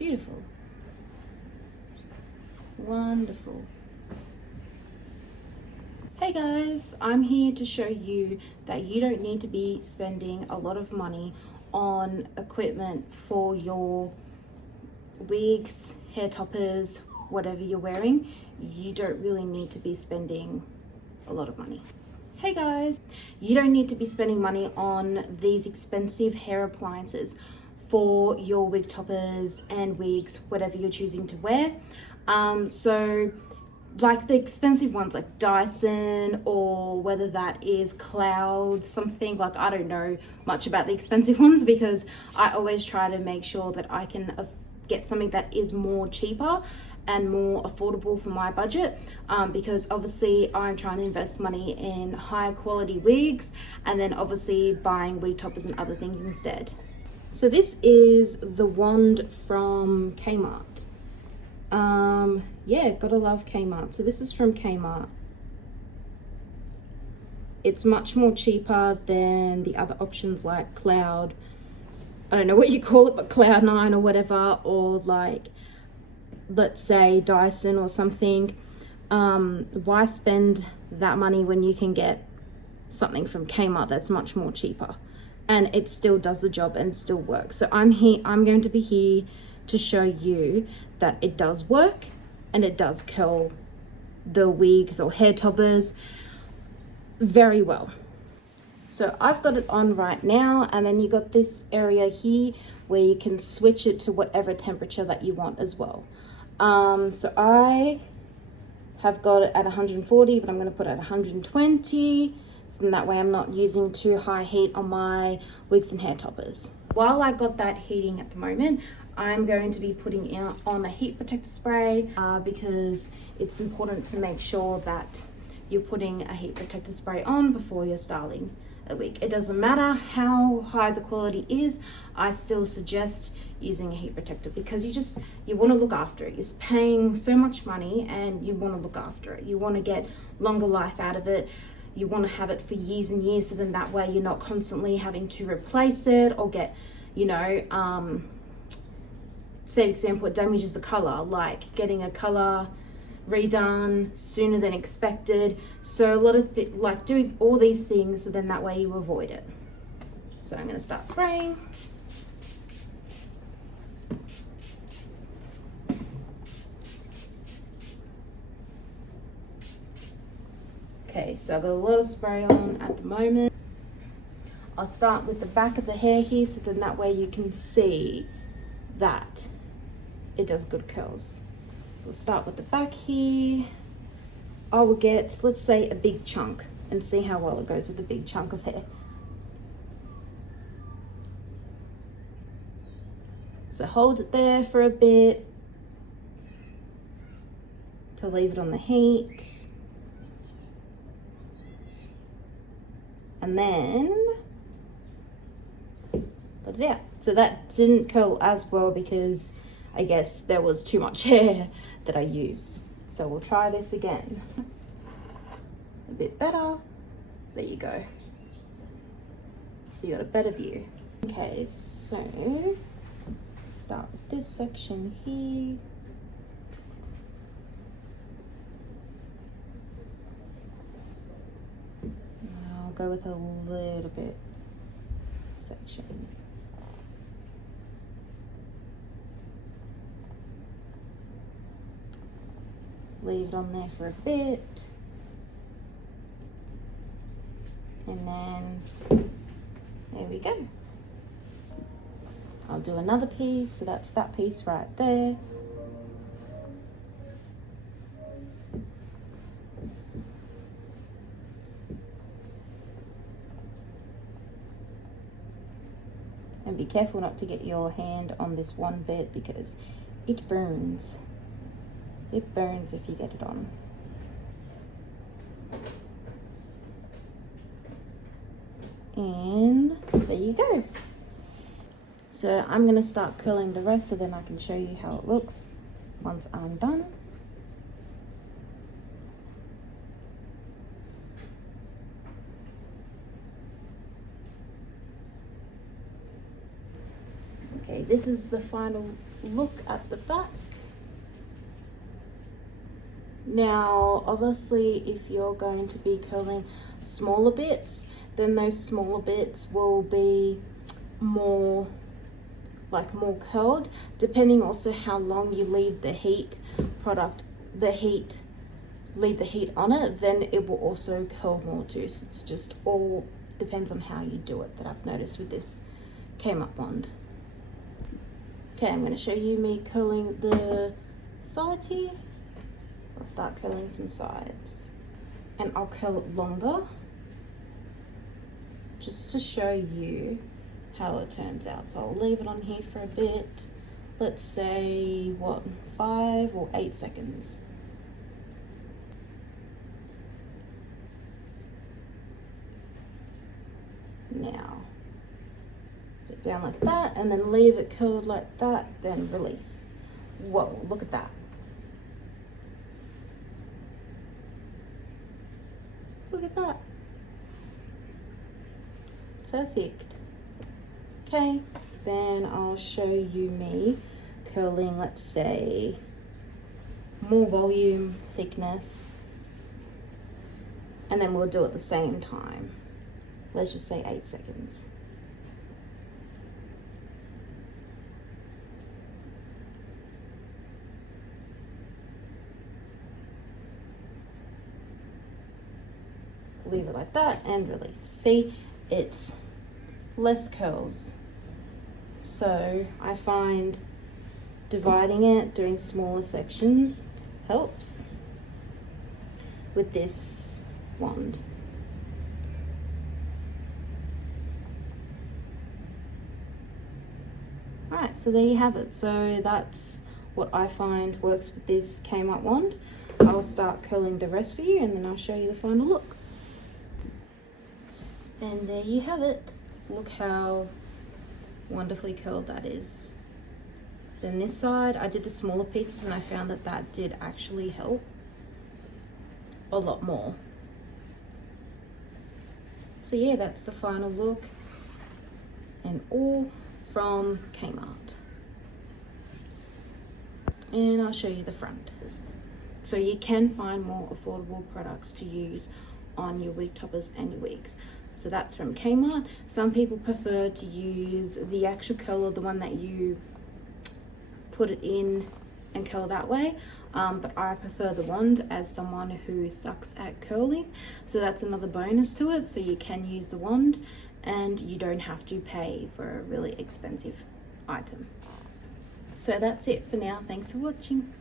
Beautiful. Wonderful. Hey guys, I'm here to show you that you don't need to be spending a lot of money on equipment for your wigs, hair toppers, whatever you're wearing. You don't really need to be spending a lot of money. Hey guys, you don't need to be spending money on these expensive hair appliances for your wig toppers and wigs, whatever you're choosing to wear. So like the expensive ones like Dyson, or whether that is Cloud something, like I don't know much about the expensive ones because I always try to make sure that I can get something that is more cheaper and more affordable for my budget, because obviously I'm trying to invest money in higher quality wigs and then obviously buying wig toppers and other things instead. So this is the wand from Kmart. Yeah, gotta love Kmart. So this is from Kmart. It's much more cheaper than the other options like Cloud, I don't know what you call it, but Cloud9 or whatever, or like, let's say Dyson or something. Why spend that money when you can get something from Kmart that's much more cheaper and it still does the job and still works? So I'm going to be here to show you that it does work and it does curl the wigs or hair toppers very well. So I've got it on right now, and then you got this area here where you can switch it to whatever temperature that you want as well. So I have got it at 140, but I'm going to put it at 120, so then that way I'm not using too high heat on my wigs and hair toppers. While I got that heating at the moment, I'm going to be putting on a heat protector spray because it's important to make sure that you're putting a heat protector spray on before you're styling a wig. It doesn't matter how high the quality is, I still suggest using a heat protector because you want to look after it. You're paying so much money and you want to look after it. You want to get longer life out of it. You want to have it for years and years, so then that way you're not constantly having to replace it or get, you know, say for example it damages the color, like getting a color redone sooner than expected. So a lot of like doing all these things, so then that way you avoid it. So I'm going to start spraying. Okay, so I've got a lot of spray on at the moment. I'll start with the back of the hair here, so then that way you can see that it does good curls. So we'll start with the back here. I will get, let's say, a big chunk and see how well it goes with a big chunk of hair. So hold it there for a bit to leave it on the heat. And then put it out. So that didn't curl as well because I guess there was too much hair that I used. So we'll try this again. A bit better. There you go. So you got a better view. Okay, so start with this section here. I'll go with a little bit section. Leave it on there for a bit. And then there we go. I'll do another piece, so that's that piece right there. And be careful not to get your hand on this one bit because it burns. It burns if you get it on. And there you go. So I'm going to start curling the rest so then I can show you how it looks once I'm done. Okay, this is the final look at the back. Now, obviously, if you're going to be curling smaller bits, then those smaller bits will be more curled, depending also how long you leave the heat on it, then it will also curl more too. So it's just all depends on how you do it, that I've noticed with this Kmart wand. Okay, I'm going to show you me curling the sides here. So I'll start curling some sides, and I'll curl it longer just to show you how it turns out. So I'll leave it on here for a bit, let's say 5 or 8 seconds. Now get down like that and then leave it curled like that, then release. Whoa, look at that. Look at that. Perfect. Okay, then I'll show you me curling, let's say, more volume, thickness, and then we'll do it at the same time. Let's just say 8 seconds. Leave it like that and release. See, it's less curls. So I find dividing it, doing smaller sections helps with this wand. Alright, so there you have it. So that's what I find works with this Kmart wand. I'll start curling the rest for you and then I'll show you the final look. And there you have it. Look how wonderfully curled that is. Then this side, I did the smaller pieces and I found that that did actually help a lot more. So yeah, that's the final look, and all from Kmart. And I'll show you the front. So you can find more affordable products to use on your wig toppers and your wigs. So that's from Kmart. Some people prefer to use the actual curler, the one that you put it in and curl that way. But I prefer the wand as someone who sucks at curling. So that's another bonus to it. So you can use the wand and you don't have to pay for a really expensive item. So that's it for now. Thanks for watching.